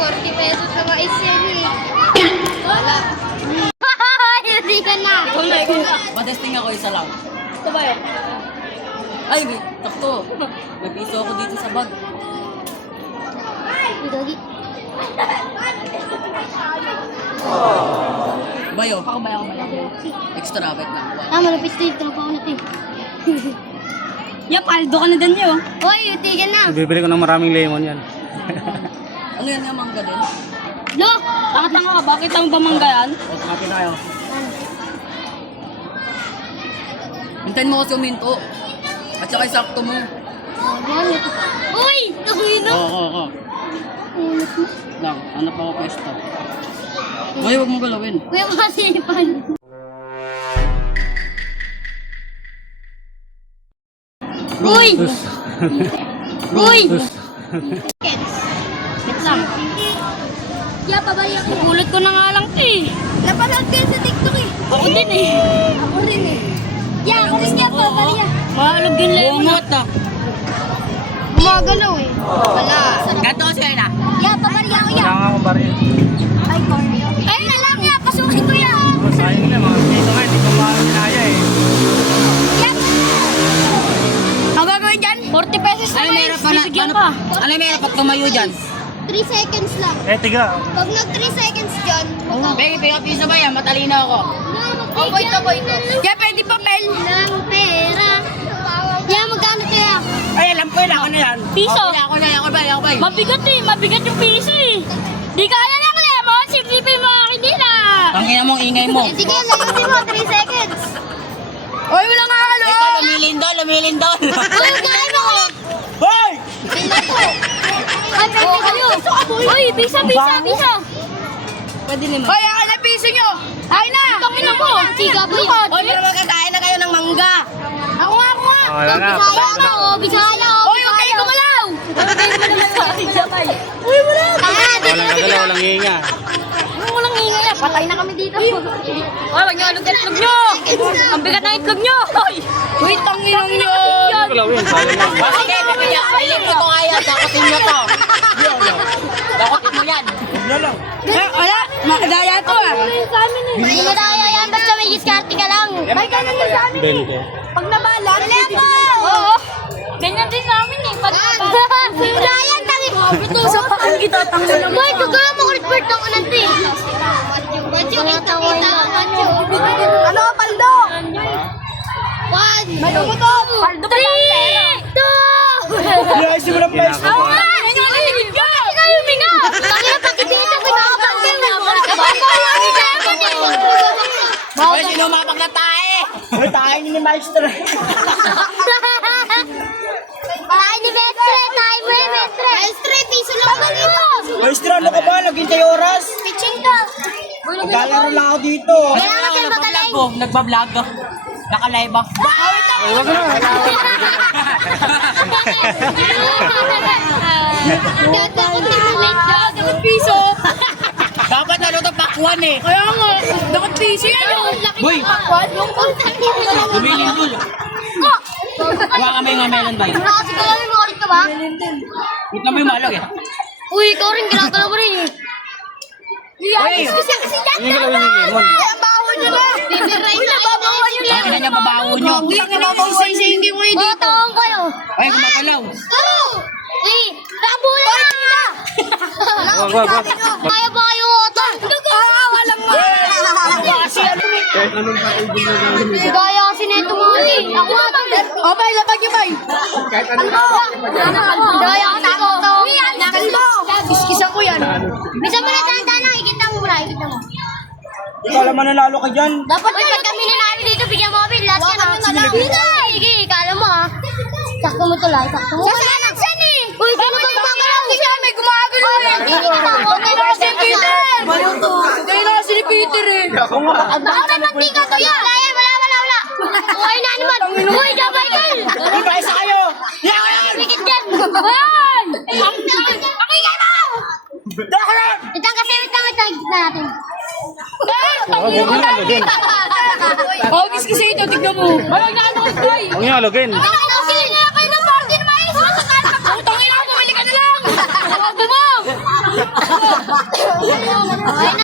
40 pesos na mais yan eh. Wala. Hindi ka na. Ikaw na. Madesting ako isa lang. Ito ba yun? Ay, takto. May piso ako dito sa bag. Doggy. Bayo. Ako ba ako malaki? Extra, wait lang. Malapit na ito. Nakuha natin. Ya, paldo ka na din yun. Hoy, utigan na. Bibili ko ng maraming lemon yan. Ano yan nga mangga din? Lo! Tanga-tanga ka, bakit ang bamangga yan? O, kumapin na kayo. Hintayin mo kasi uminto. At saka isakto mo. Uy! Nakino! Oo. Lang, hanap ako pwesto. Bayo, huwag mo galawin. Kuya makasipan. Uy! Uy! Wait lang. Ya, pabaya ko. Nagulat ko na nga lang eh. Napanood ko yun sa TikTok eh. Ako din eh. Ako rin eh. Ya, ako rin yan, pabaya. Mahalog yung lemon. Bungot ah. Gumagalaw eh. Wala. Ganto kasi yun ah. Ya, pabaya ko yan. Kailangan akong baril. Ay, Corneo. Ayun na lang ya, pasukin ko yan. Oh, sayang na, mga dito nga, hindi ko makinaya eh. Yan. Ang gagawin dyan? 40 pesos na Ano mais. meron pala? Bibigyan Ano, pa. ano meron pag tumayo dyan? 3 seconds lang. Tiga. Pag nag 3 seconds dyan, Begi, piso ba yan? Matalino ako. boy to. Ya, pwede papel. Ng pera. Ya, magkano kaya? Ay, alam ko yun. Ako na yan. Piso. Ako na, ako ba? Mabigat eh. Mabigat yung piso eh. Di kaya ng lemon. Simplipin mo akin din ah. Tangina mong ingay mo. Eh, sige, layusin mo, 3 seconds. Oy, wala nga halo. Ikaw, lumilindol. Uy, gano'n ako. Hoy! Ay, pwede kayo. Uy, bisa. Pwede naman. Hoy, akin na piso nyo. Akin na. Tangin na mo. Siga po yun. Hoy, pero magkakain na kayo ng mangga. Ako nga. Wala na. Bisaya na, oh, Bisaya, oh, Hoy, huwag kayo gumalaw. Walang gagalaw, walang hihinga. Walang ingay ah. Patay na kami dito. Hoy, wag nyo alog itlog nyo. Ang bigat ng itlog nyo. Hoy. Uy, tanginong nyo. Galawin, sayang lang. Sige, piliin mo ito kaya. Dakotin mo to. Dakotin mo yan. Wala. Daya to ah. Hindi mo tayo yan, basta may diskarte ka lang. May ganyan din sa amin eh. 20. Pag nabala, Oo. Ganyan din namin eh. Pag nabala. Brian, tangi. Ito sa paan kita. Tangin na mo. Boy, kagaya mo report ng anante. Macho, kita. Ano, paldo? 1, Ano mo to? Paldo pa lang pera. 2. Iayusin mo ng pwesto. Oo nga. Yan yung kaligid ka. Kasi kayo minga. Tangi na pati dito, pinakapagin mo. Hoy, sino mapag na tae? Uy, tayo ni Maestro. Tayo ni Mestre, tayo mo ni Mestre. Mestre, piso lang mag-iba. Maestro, ano ka ba? Naghintay oras. Pitching ka. Maglalaro lang ako dito. Kaya kasi magaling. Nagbablog. Naka-live ako. Huwag na. Dapat piso. Dapat ano to, pakwan eh. Kaya nga. Dapat piso yan. Boy, lumilindol. Huwag kami nga melon ba yun? Kasi kaya mo ulit ka ba? Huwag kami malag eh. Uy, ikaw rin, ginagalaw mo rin eh. Uy, Kasi yan. Hindi ka lang yung lemon. Ay, ang baho nyo na. Bibiray na. Babawan nyo sabi na niya babaho nyo. Hindi mo hindi. Batawang kayo. Ay, gumagalaw. Uy, nabulan na. Wag. Kaya ba kayo utang? Walang mo. Kahit anong paibig na gawin. Gaya kasi na ito mga eh. Ako nga ba? O, bay, lapag niyo, bay. Kahit anong Gaya kasi ko. Kalbo. Kiskisan ko yan. Bisa mo na tanda na. Ikita mo muna. Ikita mo. ikaw naman nanalo ka dyan. Dapat pag kami nanalo dito, bigyan mo kami. Lahat ka na. Sige, kala mo ha. Sakto mo to lang. Sakto mo. Sasanag siya eh. Uy, sino ba gumagalaw? Siya, may gumagalaw. Okay ba si Peter? Kaya na kasi ni Peter eh. Ako nga. Baka may magtika to yan. Wala. Uy, na naman. Uy, Jabay Gal. Uy, paisa kayo. Pikit dyan. Hoy! Pakinggan mo! Dako na. Itang kasi, itang natin. Huwag mo na login. O, kiskisa ito, tignan mo. Walang na ano, bay. Huwag niyo login. Sige na kayo ng party na mais. Utangin ako, bumili ka na lang. Huwag mo. Okay na.